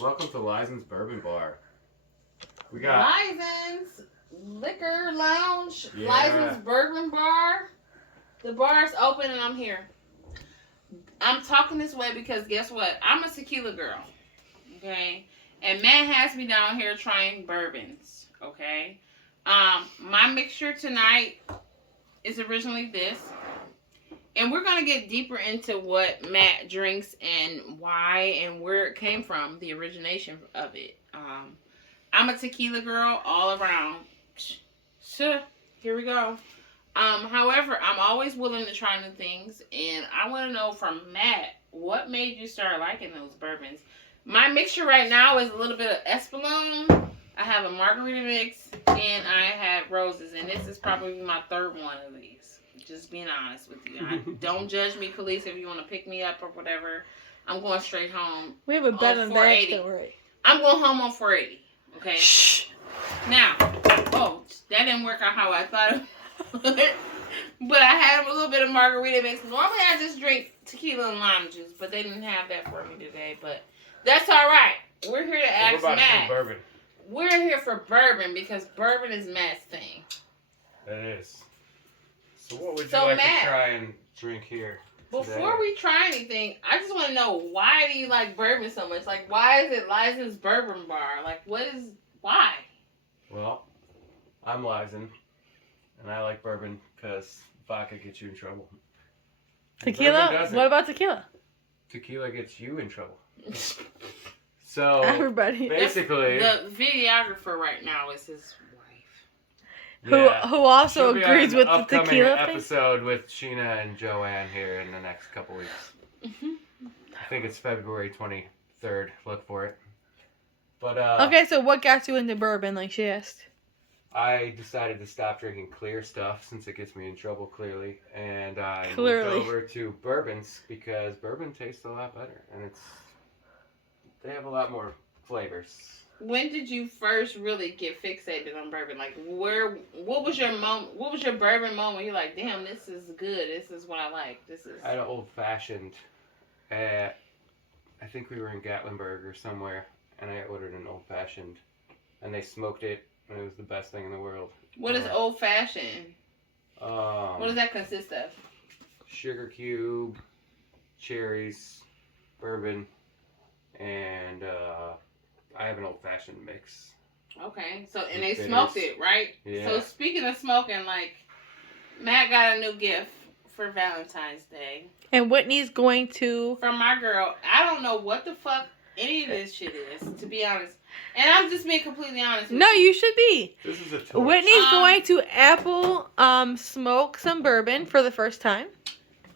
Welcome to Lyzen's Bourbon Bar. We got Lyzen's Liquor Lounge, Lyzen's Bourbon Bar. The bar is open and I'm here. I'm talking this way because guess what? I'm a tequila girl. Okay? And Matt has me down here trying bourbons. Okay? My mixture tonight is originally this. And we're going to get deeper into what Matt drinks and why and where it came from, the origination of it. I'm a tequila girl all around. So, here we go. However, I'm always willing to try new things. And I want to know from Matt, what made you start liking those bourbons? My mixture right now is a little bit of Espolòn. I have a margarita mix and I have roses. And this is probably my third one of these. Just being honest with you. Don't judge me, Khalees, if you want to pick me up or whatever. I'm going straight home. We have a bet on that story. I'm going home on 480. Okay? Shh. Now, that didn't work out how I thought it would. But I had a little bit of margarita mix. Normally I just drink tequila and lime juice, but they didn't have that for me today. But that's all right. We're here to ask Matt. Bourbon. We're here for bourbon because bourbon is Matt's thing. It is. So what would you like Matt, to try and drink here today? Before we try anything, I just want to know, why do you like bourbon so much? Like, why is it Lyzen's Bourbon Bar? Like, why? Well, I'm Lyzen, and I like bourbon because vodka gets you in trouble. Tequila? What about tequila? Tequila gets you in trouble. So, everybody. Basically, the videographer right now is his who also agrees with the tequila thing? Episode with Sheena and Joanne here in the next couple weeks. Mm-hmm. I think it's February 23rd. Look for it. But okay, so what got you into bourbon, like she asked? I decided to stop drinking clear stuff since it gets me in trouble, clearly. And I moved over to bourbons because bourbon tastes a lot better. And they have a lot more flavors. When did you first really get fixated on bourbon? Like, what was your moment? What was your bourbon moment? You're like, damn, this is good. This is what I like. I had an old fashioned at, I think we were in Gatlinburg or somewhere, and I ordered an old fashioned, and they smoked it, and it was the best thing in the world. What is old fashioned? What does that consist of? Sugar cube, cherries, bourbon, and I have an old-fashioned mix. Okay. So, and they smoked it, right? Yeah. So, speaking of smoking, like, Matt got a new gift for Valentine's Day. And Whitney's going to... From my girl. I don't know what the fuck any of this shit is, to be honest. And I'm just being completely honest with you. No, you should be. This is a toy. Whitney's going to apple smoke some bourbon for the first time.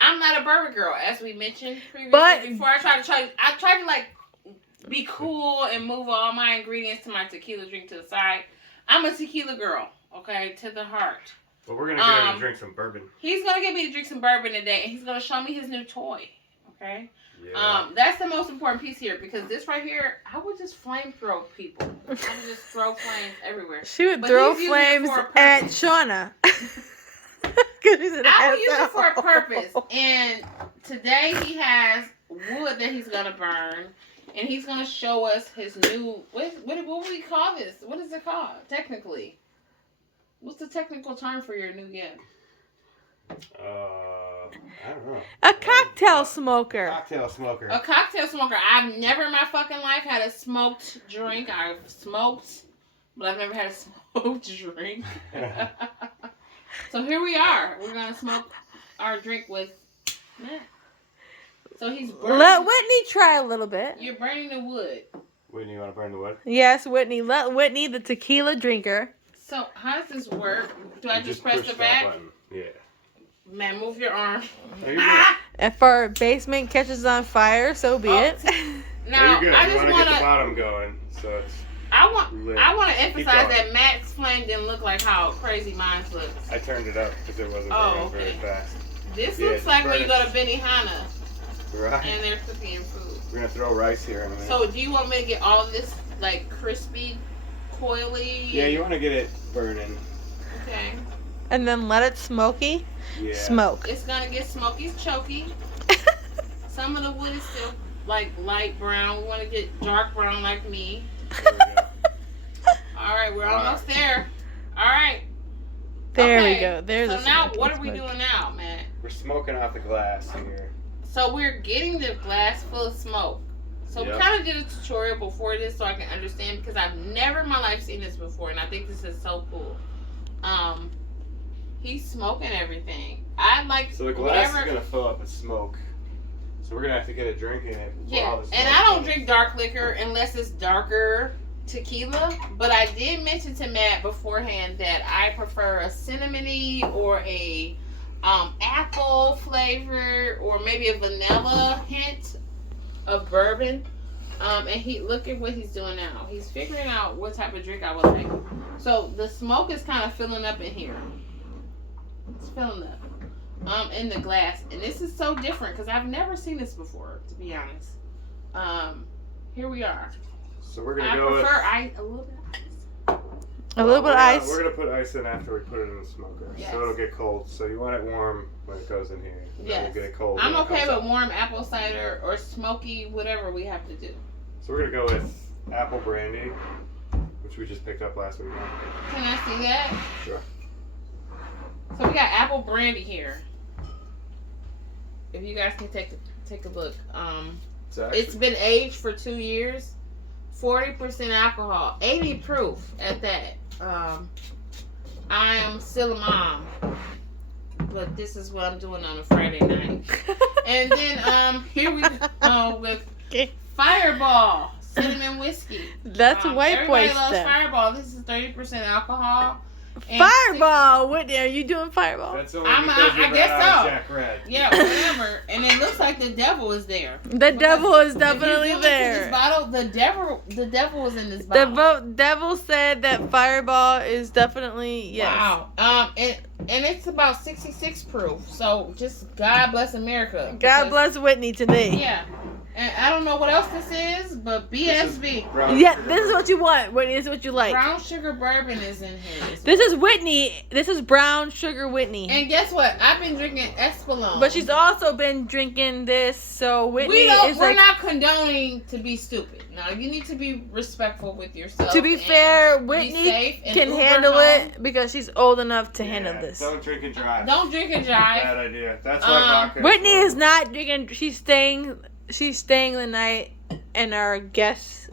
I'm not a bourbon girl, as we mentioned previously. Before I tried to, like, be cool and move all my ingredients to my tequila drink to the side. I'm a tequila girl, okay, to the heart. But we're going to get him to drink some bourbon. He's going to get me to drink some bourbon today, and he's going to show me his new toy, okay? Yeah. That's the most important piece here, because this right here, I would just flamethrow people. I would just throw flames everywhere. She would throw flames at Shauna. I would use it for a purpose. And today he has wood that he's going to burn. And he's going to show us his new... What would we call this? What is it called, technically? What's the technical term for your new gift? I don't know. A cocktail smoker. Cocktail smoker. A cocktail smoker. I've never in my fucking life had a smoked drink. I've smoked, but I've never had a smoked drink. So here we are. We're going to smoke our drink with Matt. So he's burning. Let Whitney try a little bit. You're burning the wood. Whitney, you want to burn the wood? Yes, Whitney. Let Whitney, the tequila drinker. So how does this work? Do I just press the back? Yeah. Man, move your arm. If our basement catches on fire, so be it. Now, I just want to get the bottom going, so it's. I want to emphasize that Matt's flame didn't look like how crazy mine looks. I turned it up because it wasn't burning very fast. This Yeah, looks like when you go to furnace. Benihana Right. and they're cooking food. We're gonna throw rice here in a minute. So do you want me to get all of this like crispy, coily? Yeah, you want to get it burning. Okay. And then let it smoky. Yeah. Smoke. It's gonna get smoky, choky. Some of the wood is still like light brown. We want to get dark brown like me. There we go. All right, we're almost there. All right. There Okay, we go. There's so the now, smoky, what are we smoky. doing now, man? We're smoking off the glass here. So we're getting the glass full of smoke. So we Yep. kind of did a tutorial before this so I can understand because I've never in my life seen this before and I think this is so cool. He's smoking everything. I like So the glass whatever. is gonna fill up with smoke. So we're gonna have to get a drink in it. Yeah, while the and smoke I don't is- drink dark liquor unless it's darker tequila. But I did mention to Matt beforehand that I prefer a cinnamony or a apple flavor or maybe a vanilla hint of bourbon. And he look at what he's doing now. He's figuring out what type of drink I would like. So the smoke is kind of filling up in here. It's filling up. In the glass. And this is so different because I've never seen this before, to be honest. Here we are. So we're gonna I go prefer with a little bit of ice. A little bit of ice. We're gonna put ice in after we put it in the smoker, Yes. so it'll get cold. So you want it warm when it goes in here. And then Yes. you get it cold. I'm when it okay comes with out. warm apple cider or smoky, whatever we have to do. So we're gonna go with apple brandy, which we just picked up last week. Can I see that? Sure. So we got apple brandy here. If you guys can take a look. It's been aged for 2 years. 40% alcohol, 80 proof at that. I am still a mom, but this is what I'm doing on a Friday night. And then here we go with Okay. Fireball cinnamon whiskey. That's white boy everybody loves stuff. Fireball. This is 30% alcohol. and Fireball. Whitney, are you doing Fireball? That's only I'm- because you I ran guess out of so. Jack Red. Yeah, whatever. And it looks like the devil is there. The devil is If definitely you look into there. This bottle, the devil is in this bottle. The devil said that Fireball is definitely yes. Wow. And it's about 66 proof. So just God bless America. God because- bless Whitney today. Yeah. And I don't know what else this is, but BSB. Yeah, this is what you want. Whitney, this is what you like. Brown sugar bourbon is in here. as This well. is Whitney. This is brown sugar Whitney. And guess what? I've been drinking Espolòn. But she's also been drinking this, so Whitney is we're like. not condoning to be stupid. Now you need to be respectful with yourself. To be and fair, be Whitney safe and can Uber handle home. it because she's old enough to handle this. Don't drink and drive. Don't drink and drive. Bad idea. That's why vodka. Whitney is not drinking. She's staying the night, and our guests.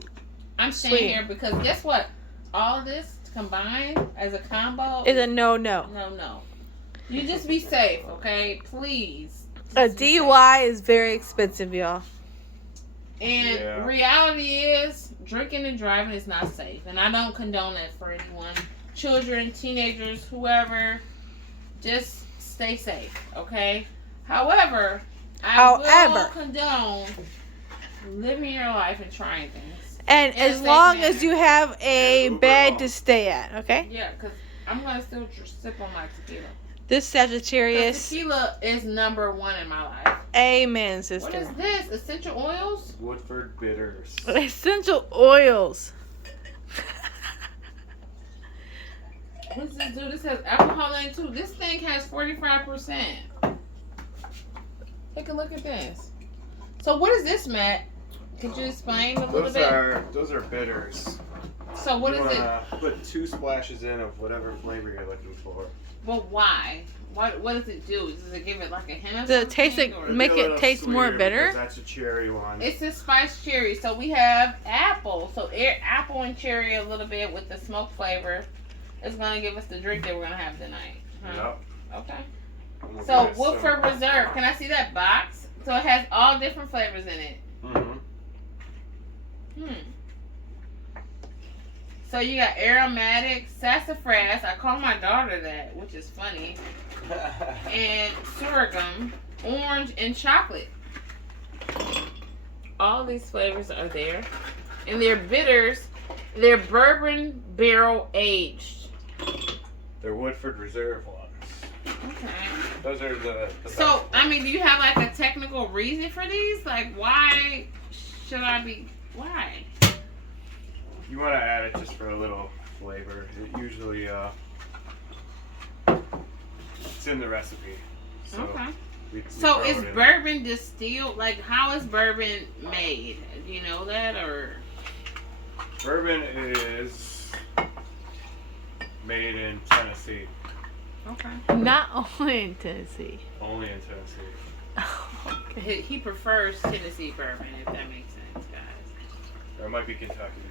I'm staying Sweet. here because guess what? All of this combined as a combo Is a no. no. You just be safe, okay? Please. A Just be safe. DUI is very expensive, y'all. And Yeah. reality is, drinking and driving is not safe, and I don't condone that for anyone. Children, teenagers, whoever, just stay safe, okay? However, I will condone living your life and trying things. And In a as safe long manner. as you have a Uber bed home. to stay at, okay? Yeah, because I'm going to still sip on my tequila. This 'Cause Sagittarius. tequila is number one in my life. Amen, What is sister. this? Essential oils? Woodford bitters. Essential oils. What does this do? This has alcohol in it too. This thing has 45%. Take a look at this. So what is this, Matt? Could you explain a little Those bit? are bitters. So what you is it? wanna put 2 splashes in of whatever flavor you're looking for. But why? What does it do? Does it give it like a hint of Does it something? taste like- or- Make A it little taste more sweeter bitter? because that's a cherry one. It's a spiced cherry. So we have apple. So apple and cherry a little bit with the smoke flavor is going to give us the drink that we're going to have tonight. Huh? Yep. Okay. I'm gonna So get Woodford Reserve. Can I see that box? So it has all different flavors in it. Mm-hmm. So you got aromatic, sassafras. I call my daughter that, which is funny. And sorghum, orange, and chocolate. All these flavors are there. And they're bitters. They're bourbon barrel aged. They're Woodford Reserve ones. Okay. Those are the So, best I mean, do you have like a technical reason for these? Like, why should I be? Why? You want to add it just for a little flavor. It usually it's in the recipe. So Okay. we So throw is it in bourbon distilled? Like, how is bourbon made? Do you know that or? there. Bourbon is made in Tennessee. Okay. Not only in Tennessee. Only in Tennessee. Okay. He prefers Tennessee bourbon, if that makes sense, guys. Or it might be Kentucky.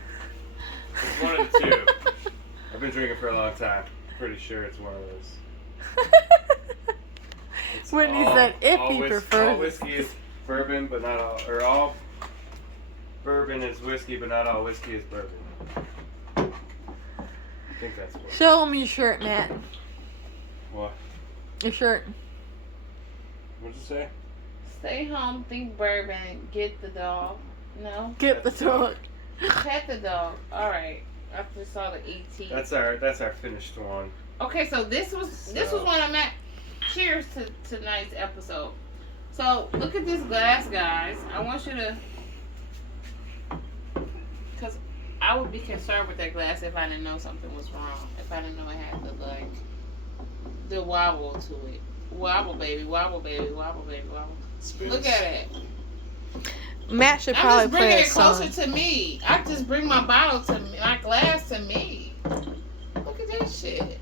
It's one of the two. I've been drinking for a long time. Pretty sure it's one of those. It's Whitney said if he prefers. All whiskey is bourbon, but not all. Or all bourbon is whiskey, but not all whiskey is bourbon. I think that's what. Show him your shirt, Matt. What? Your shirt. What'd you say? Stay home, think bourbon, get the dog. No? Get the That's the dog. dog. Pet the dog. Alright. I just saw the ET. That's our finished one. Okay, so this was one of my cheers to tonight's episode. So look at this glass, guys. I want you to, because I would be concerned with that glass if I didn't know something was wrong. If I didn't know it had the wobble to it. Wobble baby, wobble baby, wobble baby, wobble. Spins. Look at it. Matt should I'm probably just bringing play a it closer song. to me. I just bring my bottle to me, my glass to me. Look at that shit.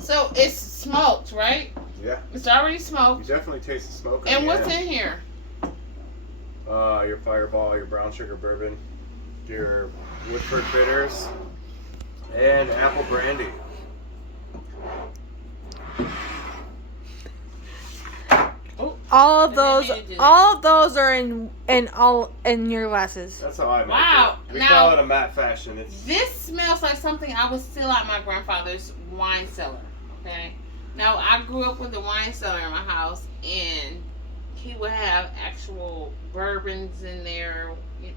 So it's smoked, right? Yeah. It's already You smoked. definitely taste the smoke. And what's in here? Your Fireball, your brown sugar bourbon, your Woodford bitters, and apple brandy. All of those are in your glasses. That's how I make Wow. it. We Now- call it a matte fashion. It's This smells like something I would steal out my grandfather's wine cellar. Okay. Now I grew up with a wine cellar in my house, and he would have actual bourbons in there.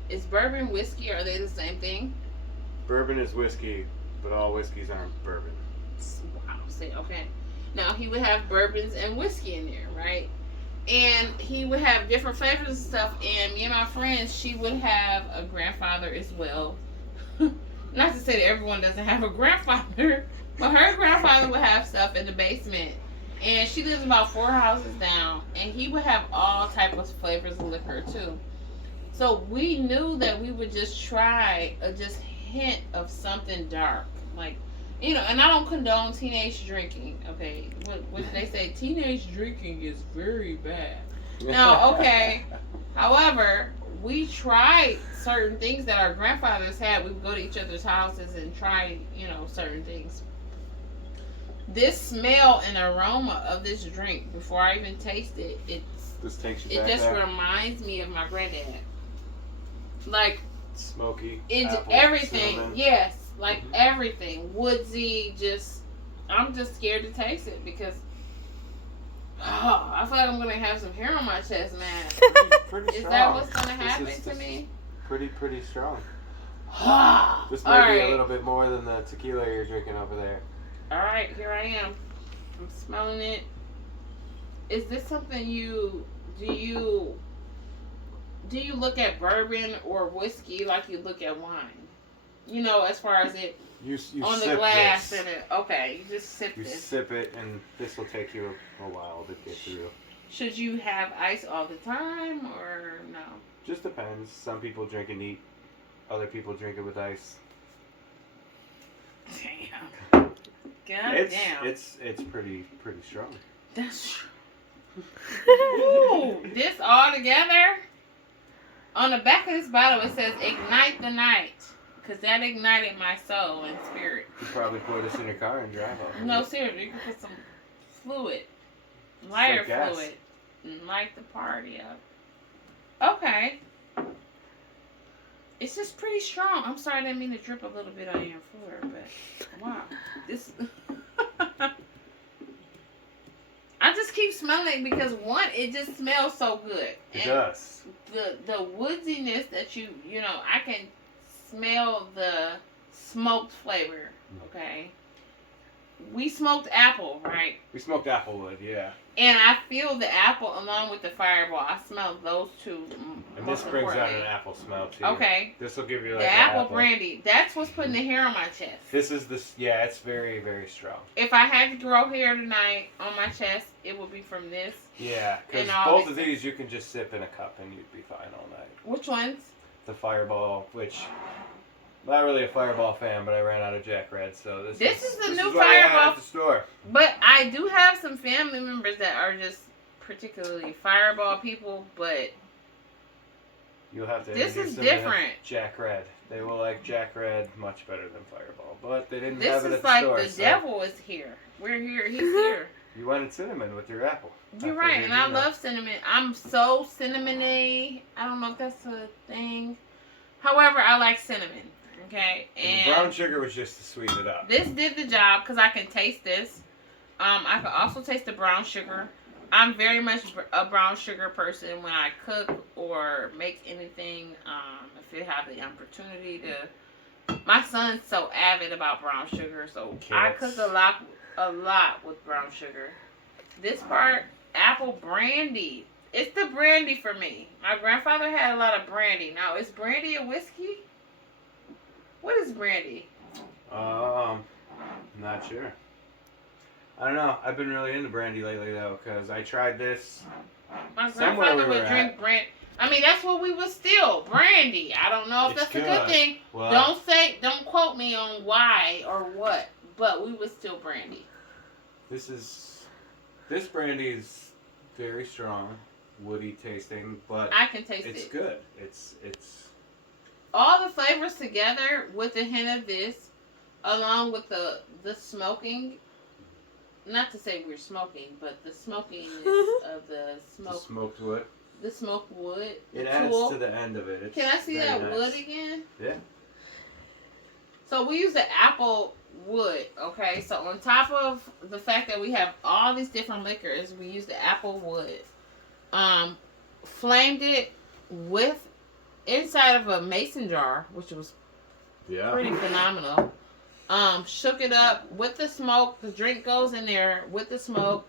Is bourbon whiskey? Are they the same thing? bourbon is whiskey, but all whiskeys aren't bourbon. Wow. See, okay. Now he would have bourbons and whiskey in there, right? And he would have different flavors and stuff. And me and my friends, she would have a grandfather as well. Not to say that everyone doesn't have a grandfather, but her grandfather would have stuff in the basement. And she lives about 4 houses down. And he would have all type of flavors of liquor too. So we knew that we would just try a just hint of something dark, like. You know, and I don't condone teenage drinking, okay? What they say, teenage drinking is very bad. Now, okay, however, we tried certain things that our grandfathers had. We would go to each other's houses and try, certain things. This smell and aroma of this drink, before I even taste it, This takes you it back just there. reminds me of my granddad. Like, Smoky. it's apple, everything, cinnamon. yes. Like everything, woodsy. I'm just scared to taste it because I feel like I'm gonna have some hair on my chest, man. Pretty Is strong. that what's gonna This happen is to me? Pretty strong. All This might be a right, little bit more than the tequila you're drinking over there. all right. Here I am. I'm smelling it. Is this something do you look at bourbon or whiskey like you look at wine? As far as it You on the sip glass this. and it. Okay, you just sip You this. sip it, and this will take you a while to get through. Should you have ice all the time or no? Just depends. Some people drink it neat. Other people drink it with ice. Damn. God It's damn. it's pretty strong. That's Ooh, this all together. On the back of this bottle it says ignite the night. Because that ignited my soul and spirit. You probably pour this in your car and drive off. No, seriously, you can put some fluid. Lighter like gas. fluid. And light the party up. Okay. It's just pretty strong. I'm sorry I didn't mean to drip a little bit on your floor, but wow. This I just keep smelling it because one, it just smells so good. It does. The woodiness that I can smell the smoked flavor. Okay. We smoked apple, right? We smoked applewood, yeah. And I feel the apple along with the Fireball. I smell those two. And this brings out an apple smell too. Okay. This will give you like the apple brandy. That's what's putting the hair on my chest. This is this. Yeah, it's very, very strong. If I had to grow hair tonight on my chest, it would be from this. Yeah, because both of these you can just sip in a cup and you'd be fine all night. Which ones? The Fireball, which not really a Fireball fan, but I ran out of Jack Red, so this is the new Fireball at the store. But I do have some family members that are just particularly Fireball people, but you'll have to. This is different. Jack Red. They will like Jack Red much better than Fireball, but they didn't have it at the store. This is like the devil is here. We're here. He's here. You wanted cinnamon with your apple. You're right, and I love cinnamon. I'm so cinnamony. I don't know if that's a thing. However, I like cinnamon. Okay, and the brown sugar was just to sweeten it up. This did the job because I can taste this. I can also taste the brown sugar. I'm very much a brown sugar person when I cook or make anything. If you have the opportunity to, my son's so avid about brown sugar, so I cook a lot with brown sugar. This part, apple brandy. It's the brandy for me. My grandfather had a lot of brandy. Now, is brandy a whiskey? What is brandy? Not sure. I don't know. I've been really into brandy lately though, because I tried this. My grandfather would drink brandy. I mean, that's what we would steal, brandy. I don't know if that's a good thing. Well, don't quote me on why or what, but we would steal brandy. This brandy is very strong, woody tasting, but I can taste it. It's good. It's all the flavors together with a hint of this, along with the smoking. Not to say we're smoking, but the smokiness of the smoke. The smoked wood. The smoked wood. It adds to the end of it. Can I see that wood again? Yeah. So we use the apple wood, okay? So on top of the fact that we have all these different liquors, we use the apple wood. Flamed it with inside of a mason jar, which was pretty phenomenal. Shook it up with the smoke. The drink goes in there with the smoke,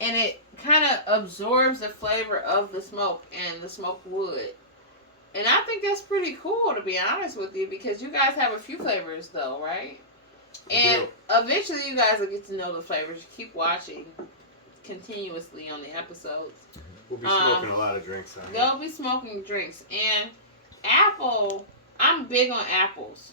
and it kind of absorbs the flavor of the smoke and the smoked wood. And I think that's pretty cool, to be honest with you, because you guys have a few flavors, though, right? And eventually you guys will get to know the flavors. Keep watching continuously on the episodes. We'll be smoking a lot of drinks on here. They'll be smoking drinks. And apple, I'm big on apples.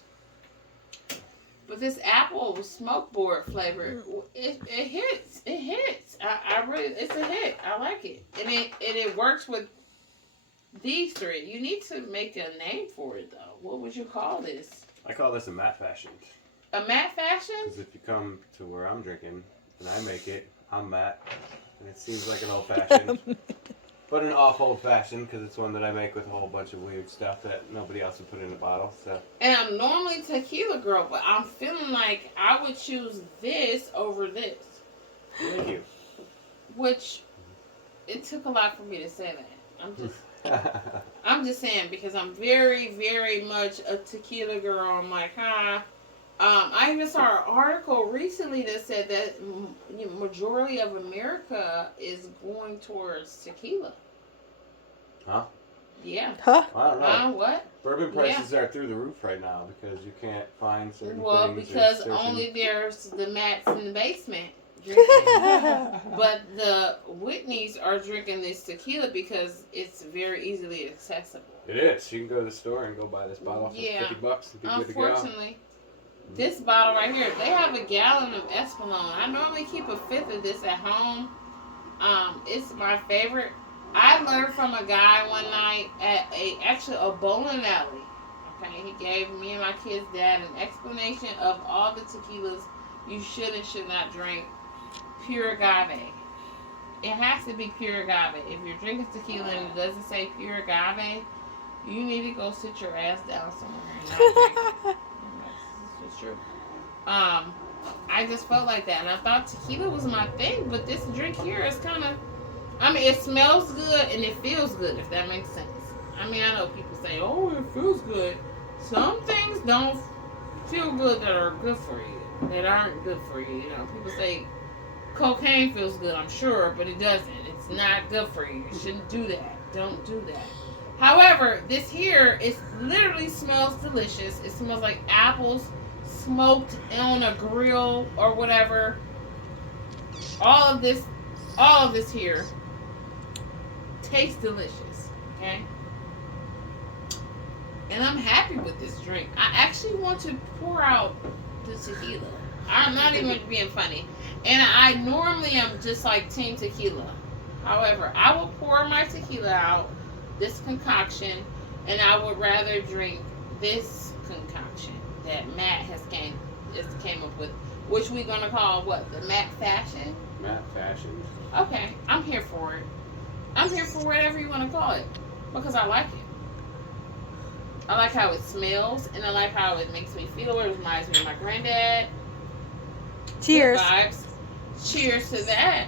But this apple smoke board flavor, it hits. It hits. I really, it's a hit. I like it. And it works with these three. You need to make a name for it, though. What would you call this? I call this a matte fashion. A matte fashion? Because if you come to where I'm drinking and I make it, I'm matte. And it seems like an old fashioned. But an off old fashioned, because it's one that I make with a whole bunch of weird stuff that nobody else would put in a bottle. So. And I'm normally tequila girl, but I'm feeling like I would choose this over this. Thank you. Which, it took a lot for me to say that. I'm just saying, because I'm very, very much a tequila girl. I'm like, I even saw an article recently that said that majority of America is going towards tequila. Huh? Yeah. Huh? I don't know. What? Bourbon prices are through the roof right now because you can't find certain things. Well, because only there's the mats in the basement drinking. But the Whitneys are drinking this tequila because it's very easily accessible. It is. You can go to the store and go buy this bottle for $50 and be good to go. Unfortunately, this bottle right here, they have a gallon of Espolòn. I normally keep a fifth of this at home. It's my favorite. I learned from a guy one night at a bowling alley. Okay, he gave me and my kid's dad an explanation of all the tequilas you should and should not drink. Pure agave. It has to be pure agave. If you're drinking tequila and it doesn't say pure agave, you need to go sit your ass down somewhere and not drink it. That's true. I just felt like that, and I thought tequila was my thing, but this drink here is kind of, I mean, it smells good and it feels good, if that makes sense. I mean, I know people say, oh, it feels good. Some things don't feel good that are good for you, that aren't good for you. You know, people say cocaine feels good, I'm sure, but it doesn't. It's not good for you. You shouldn't do that. Don't do that. However, this here, it literally smells delicious. It smells like apples smoked on a grill or whatever. All of this here tastes delicious. Okay? And I'm happy with this drink. I actually want to pour out the tequila. I'm not even being funny. And I normally am just like team tequila. However, I will pour my tequila out, this concoction, and I would rather drink this concoction that Matt has came up with, which we're gonna call what? The Matt Fashion? Matt Fashion. Okay, I'm here for it. I'm here for whatever you want to call it because I like it. I like how it smells, and I like how it makes me feel. It reminds me of my granddad. Cheers. Good vibes. Cheers to that.